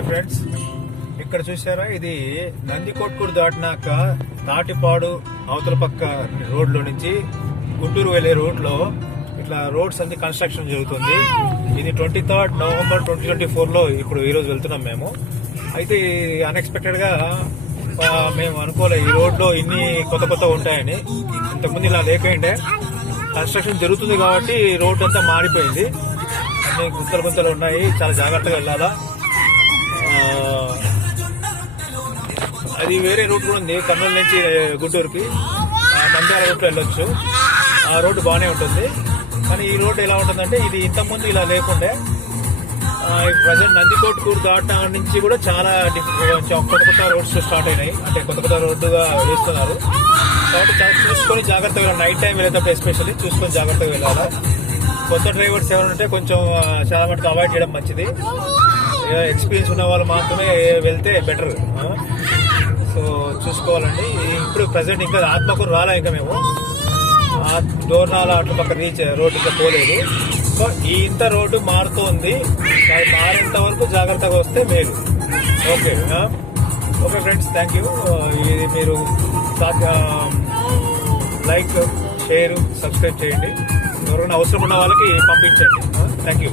Hi friends, ఇక్కడ చూసారా, ఇది నందికొట్కూరు దాటినాక తాటిపాడు అవతల పక్క రోడ్లో నుంచి గుంటూరు వెళ్లే రోడ్ లో ఇట్లా రోడ్స్ అన్ని కన్స్ట్రక్షన్ జరుగుతుంది. ఇది 23 నవంబర్ 2024 లో ఇప్పుడు ఈ రోజు వెళ్తున్నాం మేము. అయితే అన్ఎక్స్పెక్టెడ్ గా మేము అనుకోలే ఈ రోడ్ లో ఇన్ని కొత్త ఉంటాయని. ఇంతకుముందు ఇలా లేకుండే, కన్స్ట్రక్షన్ జరుగుతుంది కాబట్టి రోడ్ అంతా మారిపోయింది. అన్ని గుంతలు ఉన్నాయి, చాలా జాగ్రత్తగా వెళ్ళాలా. అది వేరే రూట్ కూడా ఉంది, కర్నూలు నుంచి గుంటూరుకి నంద్యాల రూట్లో వెళ్ళొచ్చు. ఆ రోడ్డు బాగానే ఉంటుంది. కానీ ఈ రోడ్డు ఎలా ఉంటుందంటే, ఇది ఇంతకుముందు ఇలా లేకుండే. ప్రజెంట్ నందికొట్కూరు దాటా నుంచి కూడా చాలా కొత్త రోడ్స్ స్టార్ట్ అయినాయి, అంటే కొత్త రోడ్డుగా వేస్తున్నారు. కాబట్టి చూసుకొని జాగ్రత్తగా వెళ్ళాలి. నైట్ టైం వెళ్ళేటప్పుడు ఎస్పెషల్లీ చూసుకొని జాగ్రత్తగా వెళ్ళాలి. కొత్త డ్రైవర్స్ ఎవరు ఉంటే కొంచెం చాలా మటుకు అవాయిడ్ చేయడం మంచిది. ఎక్స్పీరియన్స్ ఉన్న వాళ్ళు మాత్రమే వెళ్తే బెటర్. సో చూసుకోవాలండి. ఇప్పుడు ప్రజెంట్ ఇంకా ఆత్మకూరు రాలా, ఇంకా మేము డోర్నాల అట్ల పక్క రీచ్ రోడ్డు ఇంకా పోలేదు. సో ఈ ఇంత రోడ్డు మారుతోంది, మారేంత వరకు జాగ్రత్తగా వస్తే మేలు. Okay friends, thank you. ఇది మీరు లైక్, షేర్, సబ్స్క్రైబ్ చేయండి. ఎవరైనా అవసరం ఉన్న వాళ్ళకి పంపించండి. Thank you.